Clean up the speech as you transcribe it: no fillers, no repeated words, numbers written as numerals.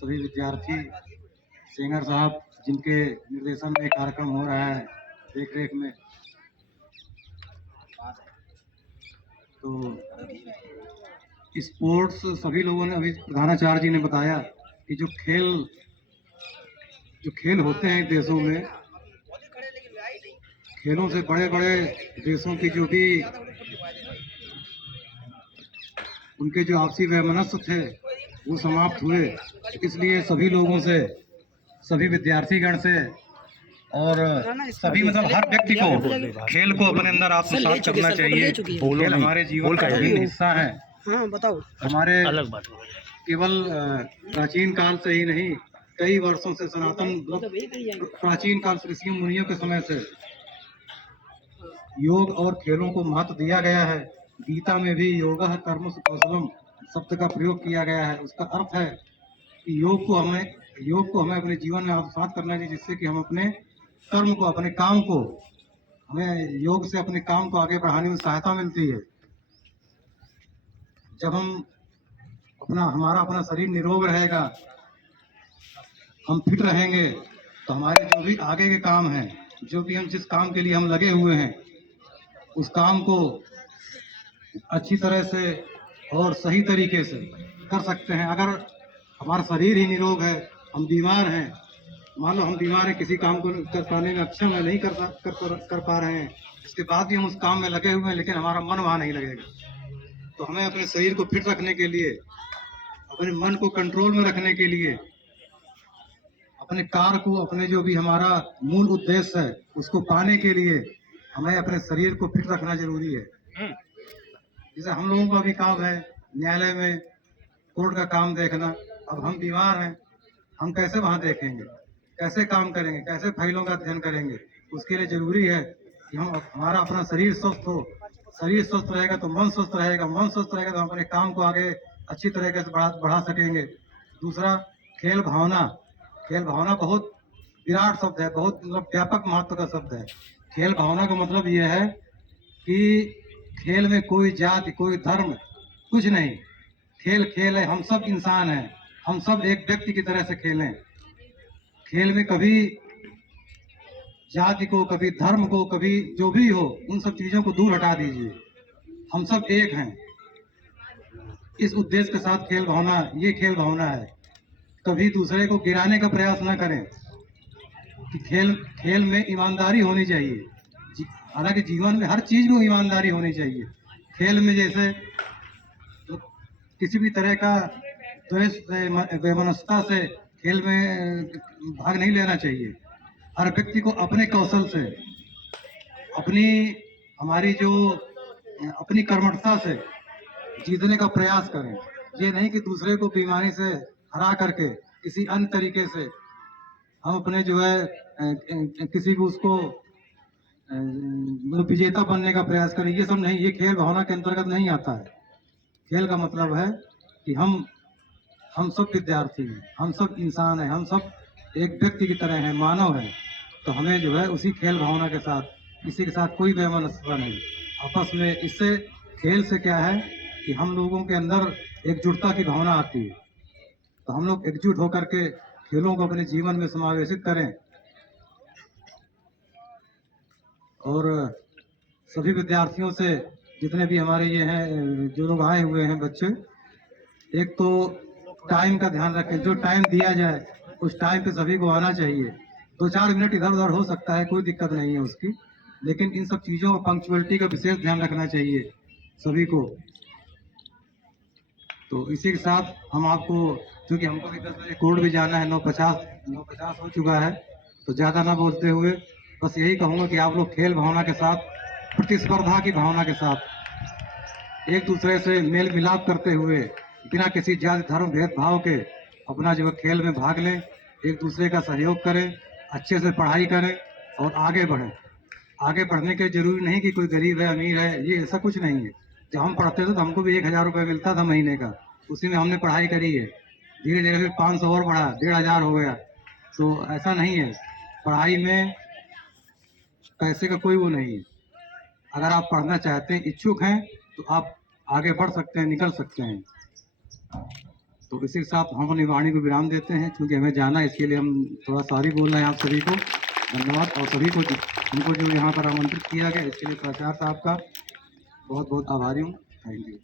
सभी विद्यार्थी, सिंगर साहब जिनके निर्देशन में कार्यक्रम हो रहा है, देख रेख में, तो स्पोर्ट्स सभी लोगों ने, अभी प्रधानाचार्य जी ने बताया कि जो खेल होते हैं देशों में, खेलों से बड़े बड़े देशों की जो भी उनके जो आपसी वैमनस्य थे वो समाप्त हुए। इसलिए सभी लोगों से, सभी विद्यार्थीगण से और सभी मतलब हर व्यक्ति को खेल को अपने अंदर आत्मसात करना चाहिए। खेल हमारे जीवन का अभिन्न हिस्सा है। हाँ बताओ। हमारे केवल प्राचीन काल से ही नहीं, कई वर्षों से सनातन प्राचीन काल से ऋषियों मुनियों के समय से योग और खेलों को महत्व दिया गया है। गीता में भी योगः कर्मसु कौशलम शब्द का प्रयोग किया गया है। उसका अर्थ है कि योग को हमें अपने जीवन में आत्मसात करना चाहिए, जिससे कि हम अपने कर्म को, अपने काम को, हमें योग से अपने काम को आगे बढ़ाने में सहायता मिलती है। जब हमारा अपना शरीर निरोग रहेगा, हम फिट रहेंगे, तो हमारे जो भी आगे के काम हैं, जो भी हम जिस काम के लिए हम लगे हुए हैं, उस काम को अच्छी तरह से और सही तरीके से कर सकते हैं। अगर हमारा शरीर ही निरोग है, हम बीमार हैं, मान लो हम बीमार हैं, किसी काम को कर पाने में अक्षम है, नहीं कर पा रहे हैं, इसके बाद भी हम उस काम में लगे हुए हैं, लेकिन हमारा मन वहाँ नहीं लगेगा। तो हमें अपने शरीर को फिट रखने के लिए, अपने मन को कंट्रोल में रखने के लिए, अपने कार्य को, अपने जो भी हमारा मूल उद्देश्य है उसको पाने के लिए हमें अपने शरीर को फिट रखना जरूरी है। जैसे हम लोगों का भी काम है न्यायालय में कोर्ट का काम देखना। अब हम बीमार हैं, हम कैसे वहां देखेंगे, कैसे काम करेंगे, कैसे फाइलों का अध्ययन करेंगे? उसके लिए जरूरी है कि हमारा अपना शरीर स्वस्थ हो। शरीर स्वस्थ रहेगा तो मन स्वस्थ रहेगा, मन स्वस्थ रहेगा तो हम अपने काम को आगे अच्छी तरीके से बढ़ा सकेंगे। दूसरा, खेल भावना। खेल भावना बहुत विराट शब्द है, बहुत मतलब व्यापक महत्व का शब्द है। खेल भावना का मतलब यह है कि खेल में कोई जाति, कोई धर्म कुछ नहीं। खेल खेल है, हम सब इंसान हैं, हम सब एक व्यक्ति की तरह से खेलें। खेल में कभी जाति को, कभी धर्म को, कभी जो भी हो, उन सब चीजों को दूर हटा दीजिए। हम सब एक हैं, इस उद्देश्य के साथ खेल भावना, ये खेल भावना है। कभी दूसरे को गिराने का प्रयास न करें कि खेल में ईमानदारी होनी चाहिए। हालांकि जीवन में हर चीज में ईमानदारी होनी चाहिए। खेल में जैसे तो किसी भी तरह का द्वेष से, वैमनस्यता से खेल में भाग नहीं लेना चाहिए। हर व्यक्ति को अपने कौशल से, अपनी कर्मठता से जीतने का प्रयास करें। ये नहीं कि दूसरे को बीमारी से हरा करके किसी अन्य तरीके से हम अपने जो है किसी को उसको मतलब विजेता बनने का प्रयास करें। ये सब नहीं, ये खेल भावना के अंतर्गत नहीं आता है। खेल का मतलब है कि हम सब विद्यार्थी हैं, हम सब इंसान हैं, हम सब एक व्यक्ति की तरह हैं, मानव हैं। तो हमें जो है उसी खेल भावना के साथ, किसी के साथ कोई वैमनस्यता नहीं, आपस में, इससे खेल से क्या है कि हम लोगों के अंदर एकजुटता की भावना आती है। तो हम लोग एकजुट होकर के खेलों को अपने जीवन में समावेशित करें। और सभी विद्यार्थियों से, जितने भी हमारे ये हैं, जो लोग आए हुए हैं बच्चे, एक तो टाइम का ध्यान रखें। जो टाइम दिया जाए उस टाइम पे सभी को आना चाहिए। 2-4 मिनट इधर उधर हो सकता है, कोई दिक्कत नहीं है उसकी, लेकिन इन सब चीज़ों का, पंक्चुअलिटी का विशेष ध्यान रखना चाहिए सभी को। तो इसी के साथ हम आपको, क्योंकि हमको भी 10 बजे कोर्ट भी जाना है, 9:50 हो चुका है, तो ज़्यादा ना बोलते हुए बस यही कहूँगा कि आप लोग खेल भावना के साथ, प्रतिस्पर्धा की भावना के साथ, एक दूसरे से मेल मिलाप करते हुए, बिना किसी जाति धर्म भेदभाव के अपना जो है खेल में भाग लें, एक दूसरे का सहयोग करें, अच्छे से पढ़ाई करें और आगे बढ़ें। आगे बढ़ने के जरूरी नहीं कि कोई गरीब है, अमीर है, ये ऐसा कुछ नहीं है। जब हम पढ़ते थे तो हमको भी 1,000 रुपये मिलता था महीने का, उसी में हमने पढ़ाई करी है। धीरे धीरे फिर 500 और बढ़ा, 1,500 हो गया। तो ऐसा नहीं है, पढ़ाई में पैसे का कोई वो नहीं है। अगर आप पढ़ना चाहते हैं, इच्छुक हैं, तो आप आगे बढ़ सकते हैं, निकल सकते हैं। तो इसी के साथ हम अपनी वाणी को विराम देते हैं, क्योंकि हमें जाना है, इसके लिए हम थोड़ा सॉरी बोल रहे हैं आप सभी को। धन्यवाद। और सभी को हमको जो यहाँ पर आमंत्रित किया गया, इसके लिए प्राचार्य साहब का बहुत बहुत आभारी हूँ। Thank you.